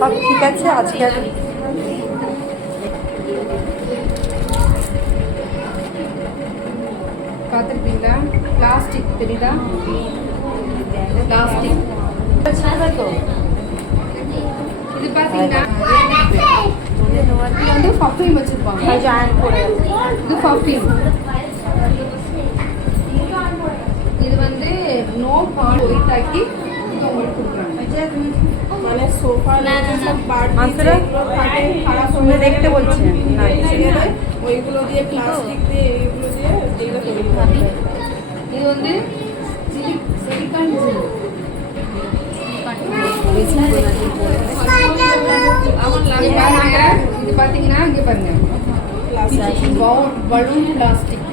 সব ঠিক আছে আজকে பார்த்துருப்பீங்களா பிளாஸ்டிக் தெரியுதா பிளாஸ்டிக் இது பார்த்தீங்கன்னா இது வந்து பர்ஃப்யூம் வச்சுருப்பாங்க இது பர்ஃப்யூம் இது வந்து नो पानी ஒயிட் ஆக்கி உங்களுக்கு கொடுக்குறாங்க মানে সোফা মাত্রা শুনে দেখতে বলছি ওইগুলো দিয়ে প্লাস্টিক দিয়ে এইগুলো দিয়ে যেগুলো তৈরি করে இது வந்து சிலிকাன் ஜெல் இது பார்த்தீங்கன்னா இங்கே பாருங்க balloon plastic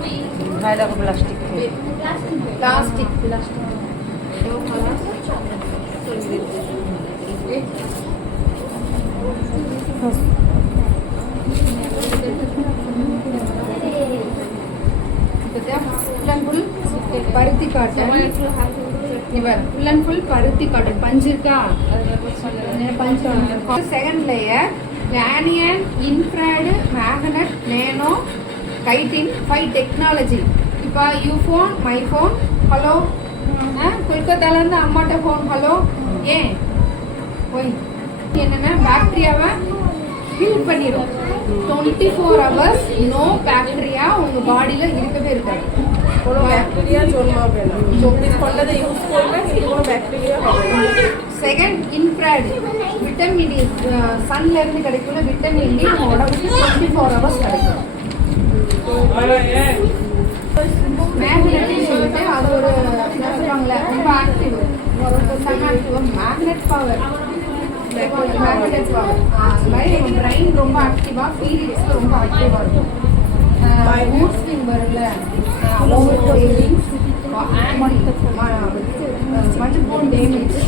plastic plastic plastic full பருத்தி காட்டன் இவர் ஃபுல் அண்ட் ஃபுல் பருத்தி காட்டன் பஞ்சு இருக்கா பஞ்சு செகண்ட் லேயர் வேனியன் இன்ஃப்ராய்டு மேக்னட் நேனோ கைட்டின் 5 டெக்னாலஜி இப்போ you phone my phone hello கொல்கத்தாலேருந்து அம்மாட்ட ஃபோன் ஹலோ ஏன் போய் என்னென்னா பேக்டீரியாவை கில் பண்ணிடும் 24 hours நோ ব্যাকটেরিয়া உங்கள் பாடியில் இருக்கவே இருக்காது কোনো ব্যাকটেরিয়া জন্মাবে না 24 ঘন্টা ইউজ করলে কিন্তু কোনো ব্যাকটেরিয়া হবে না செகண்ட் இன்ஃப்ராய்டு விட்டமின் டி சன்லேருந்து கிடைக்குள்ள விட்டமின் டி நம்ம உடம்புக்கு 24 hours கிடைக்கும் மேக்னெட்டிக் சொல்லிட்டு அது ஒரு என்ன சொல்லுவாங்களே ரொம்ப active sun active magnet power magnet power அது மாதிரி நம்ம பிரெயின் ரொம்ப ஆக்டிவாக பீரியட்ஸ் ரொம்ப ஆக்டிவாக இருக்கும் மூட் ஸ்விங் வரும்ல ஓவர் டேமிங் மல்டிபிள் டேமேஜ்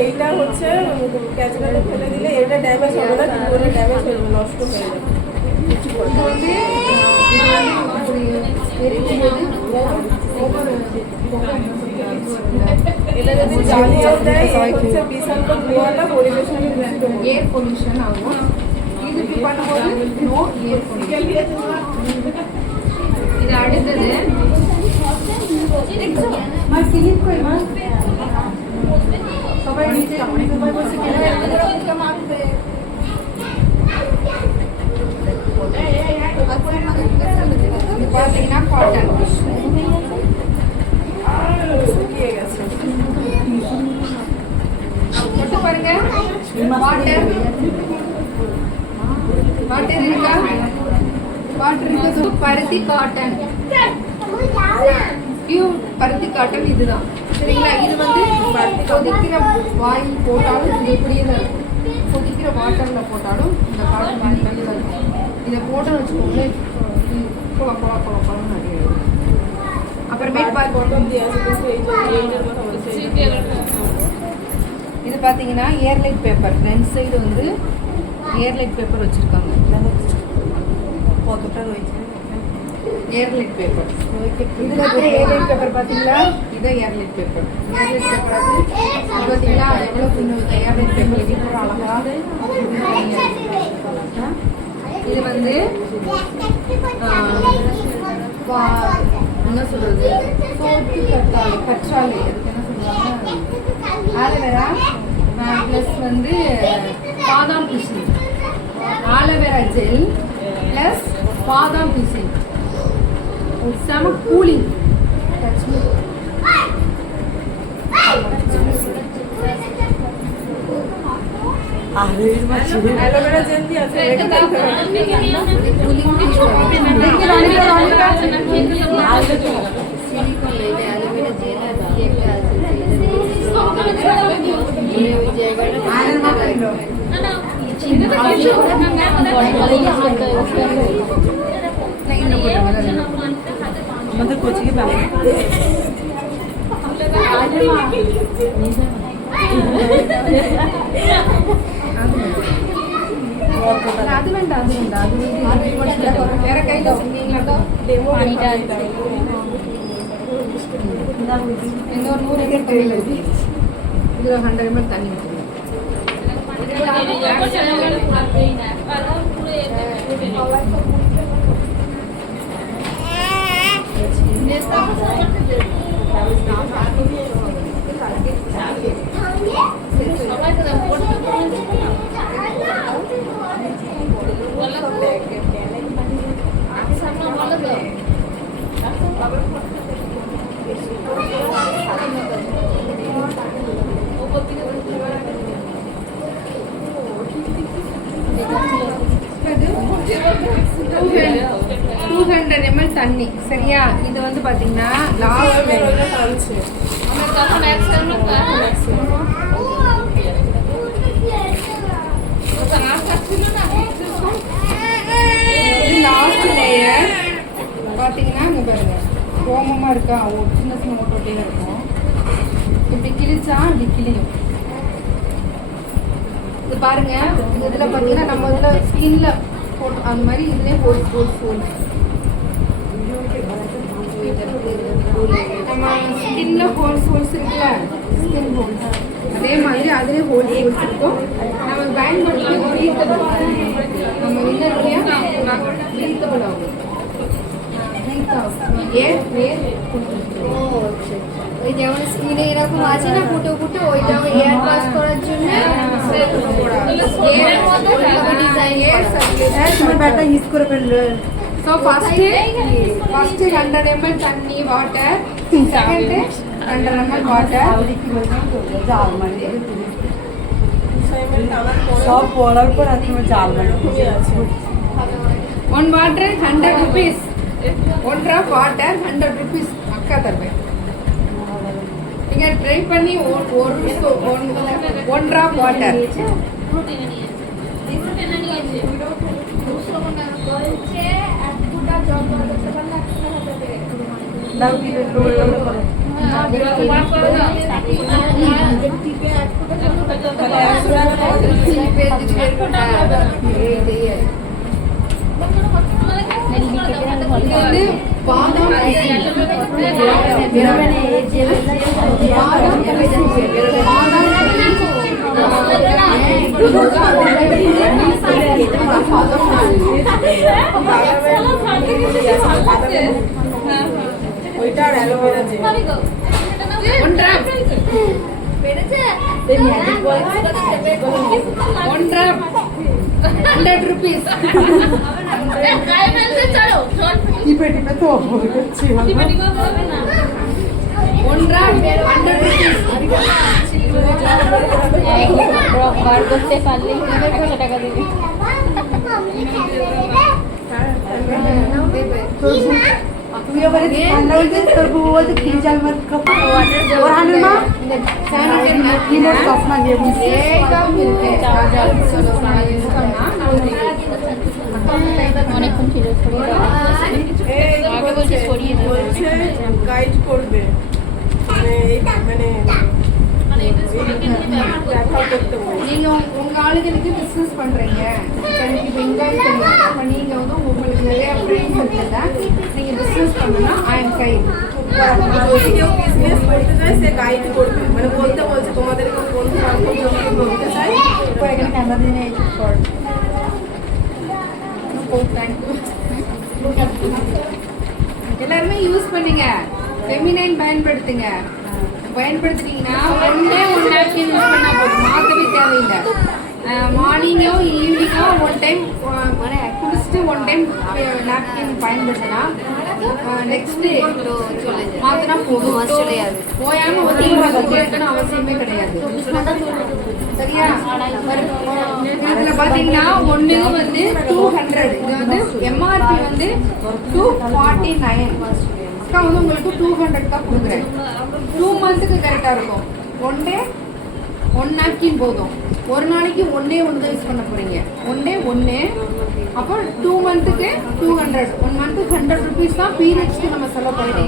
এইটা হচ্ছে ক্যাচমেন্টে ফেলে দিলে এটা ড্যামেজ হবে না কিন্তু ওটা ড্যামেজ হয়ে যাবে নষ্ট হয়ে যাবে இது வந்து இப்படி எரிக்கும்போது এটা যদি জ্বালিয়ে দেয় হচ্ছে বিশাল ধোঁয়াটা পরিবেশের ஏர் பொல்யூஷன் ஆகும் இது இப்படி பண்ணும்போது நோ ஏர் பொல்யூஷன் இது அடுத்தது সবাই নিচে সবাই বসে இது பார்த்தீங்கன்னா காட்டன் மட்டும் பாருங்க வாட்டர் வாட்டர் இருக்கா வாட்டர் இருக்கு பருத்தி காட்டன் பியூர் பருத்தி காட்டன் இதுதான் சரிங்களா இது வந்து கொதிக்கிற வாயில் போட்டாலும் இது இப்படியே தான் இருக்கும் கொதிக்கிற வாட்டரில் போட்டாலும் இந்த காட்டன் மாதிரி தான் இருக்கும் இதை போட்டோன்னு வச்சுக்கோங்களேன் குழப்பம் நிறைய அப்புறமேட்டு இது பார்த்தீங்கன்னா ஏர்லைட் பேப்பர் ரெண்டு சைடு வந்து ஏர்லைட் பேப்பர் வச்சுருக்காங்க ஏர்லைட் பேப்பர் இதில் ஏர்லைட் பேப்பர் பார்த்தீங்களா இதான் ஏர்லைட் பேப்பர் ஏர்லைட் பேப்பர் அது பார்த்தீங்களா எவ்வளோ ஏர்லைட் பேப்பர் எவ்வளோ அழகாக இது வந்து என்ன சொல்கிறது சோத்து கற்றாழை அதுக்கு என்ன சொல்லுவாங்க ஆலோவேரா ப்ளஸ் வந்து பாதாம் பிசின் ஆலோவேரா ஜெல் ப்ளஸ் பாதாம் பிசின் செம கூலிங் অ্যালোভেরা জেল দিয়ে আছে রেখে দিতে হবে। সিলিকন এটা অ্যালোভেরা জেল আর কি একটা আছে ওই জায়গাটা আমাদের কোচিংয়ে পাবে அது வேண்டாம் வேற கையில நீங்களா ডেমো எந்த ஒரு 100 ml கையில இருக்கு இதுல 100 ml தண்ணி ஊத்துங்க தண்ணி சரியா இது வந்து பாத்தீங்கன்னா லாஸ்ட் টানছে லாஸ்ட் லேயர் பாத்தீங்கன்னா இங்க பாருங்க கோமமா இருக்கா ஒரு சின்ன சின்ன கொட்டையில இருக்கும் இப்படி கிழிச்சா இப்படி கிளியும் இது பாருங்க இதுல பாத்தீங்கன்னா நம்ம இதுல ஸ்கின்ல போட்டு அந்த மாதிரி இதுலயே போட்டு நம்ம ஸ்கின்ல ஹோல்ஸ் இருக்குல்ல ஸ்கின் ஹோல்ஸ் அதே மாதிரி அதுலயே ஹோல்ஸ் இருக்கும் நம்ம பயன்படுத்துறது பிரீத்தபிள் நம்ம இன்னர்லயே பிரீத்தபிள் ஆகும் ওই যেমন স্কিনে এরকম আছে না ফুটো ফুটো ওইটা এয়ার পাস করার জন্য এর মতো ডিজাইন তোমার ব্যাটা ইউজ করে ফেললে So first 100 ml தண்ணி water, second 100 ml water. জাল মানে সব পড়ার পর আর তোমার জাল মানে One water 100 rupees. One drop water 100 rupees. அக்கா தருவேன். நீங்க ட்ரை பண்ணி one drop water. দাও কি রোল করে ওইটা আর aloe vera gel One drop. One drop. 100 rupees. টিপে টিপে তো করছি One drop 100 rupees. বার করতে পারলেই 100 টাকা দেবে তুই আবার ঠান্ডা হয়ে যায় তোর বউ বলতে কি জাল মত और हानिमा Sanitary napkin. রিমোট চশমা নিয়ে বসে एकदम मिलते हैं चलो यूज करना অনেকক্ষণ ছিল আগে বলছে সরিয়ে দেবে বলছে গাইড করবে মানে দেখা করতে বলছে நீங்க உங்க ஆளுங்களுக்கு பிசினஸ் பண்றீங்க இப்போ வெங்காயம் தெரியும் அப்ப நீங்க வந்து உங்களுக்கு நிறைய ஃப்ரெண்ட்ஸ் இருக்குல்ல நீங்க பிசினஸ் பண்ணனா ஐ எம் கைட் যদি কেউ বিজনেস করতে চায় সে গাইড করবে মানে বলতে বলছে তোমাদেরকে বন্ধু বান্ধব যখন বলতে চাই পরে এখানে ক্যামেরা দিয়ে এই কর எல்லாருமே யூஸ் பண்ணுங்க ஃபெமினைன் பயன்படுத்துங்க பயன்படுத்துனீங்கன்னா ஒண்ணே ஒன் நாப்கின் யூஸ் பண்ணா போதும் மாத்தவே தேவையில்லை மார்னிங்கோ ஈவினிங்கோ ஒன் டைம் குளிச்சுட்டு ஒன் டைம் நாப்கின் பயன்படுத்தினா நெக்ஸ்ட் டே மாத்தினா போதும். போயாம இருக்கணும் அவசியமே கிடையாது. சரியா? இதுல பாத்தீங்கன்னா ஒண்ணு வந்து 200, இது வந்து எம்ஆர்பி வந்து 249. அக்கா வந்து உங்களுக்கு 200 தான் கொடுக்குறேன். 2 மந்த்துக்கு கரெக்டா இருக்கும். ஒன் நாப்கின் போதும். ஒரு நாளைக்கு ஒன்னே ஒன்று தான் யூஸ் பண்ண போறீங்க. ஒன்று அப்போ 2 மந்த்துக்கு 200. 1 மந்த்துக்கு 100 ருபீஸ் தான் பீரியட்ஸ்க்கு நம்ம செலவு பண்ணிட்டு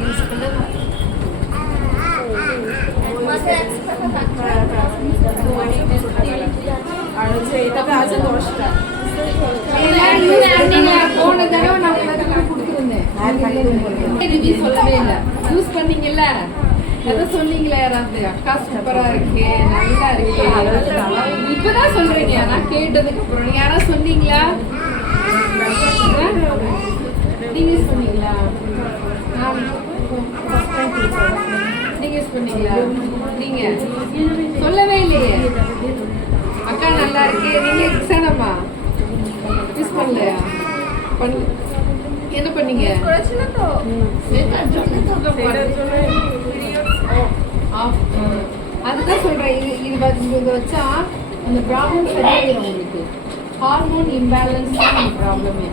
এটাকে আছে 10টা। போன தடவை நான் எல்லாத்துக்கும் கொடுத்துருந்தேன். ரிவ்யூ சொல்லவே இல்லை. யூஸ் பண்ணீங்கல்ல, அதை சொன்னீங்களே யாராவது, அக்கா சூப்பரா இருக்கு, நல்லா இருக்கு, இப்பதான் சொல்றீங்க. நான் கேட்டதுக்கு அப்புறம் நீங்க யாராவது சொன்னீங்களா? நீங்க யூஸ் பண்ணீங்களா? நீங்க யூஸ் பண்ணீங்களா? நீங்க சொல்லவே இல்லையே. அக்கா நல்லா இருக்கு, நீங்க எக்ஸானமா யூஸ் பண்ணலையா? என்ன பண்ணீங்க? அதுதான் சொல்றேன். இது வச்சா அந்த ப்ராப்ளம் சரியாயிடும். உங்களுக்கு ஹார்மோன் இம்பேலன்ஸ் தான் ப்ராப்ளமே.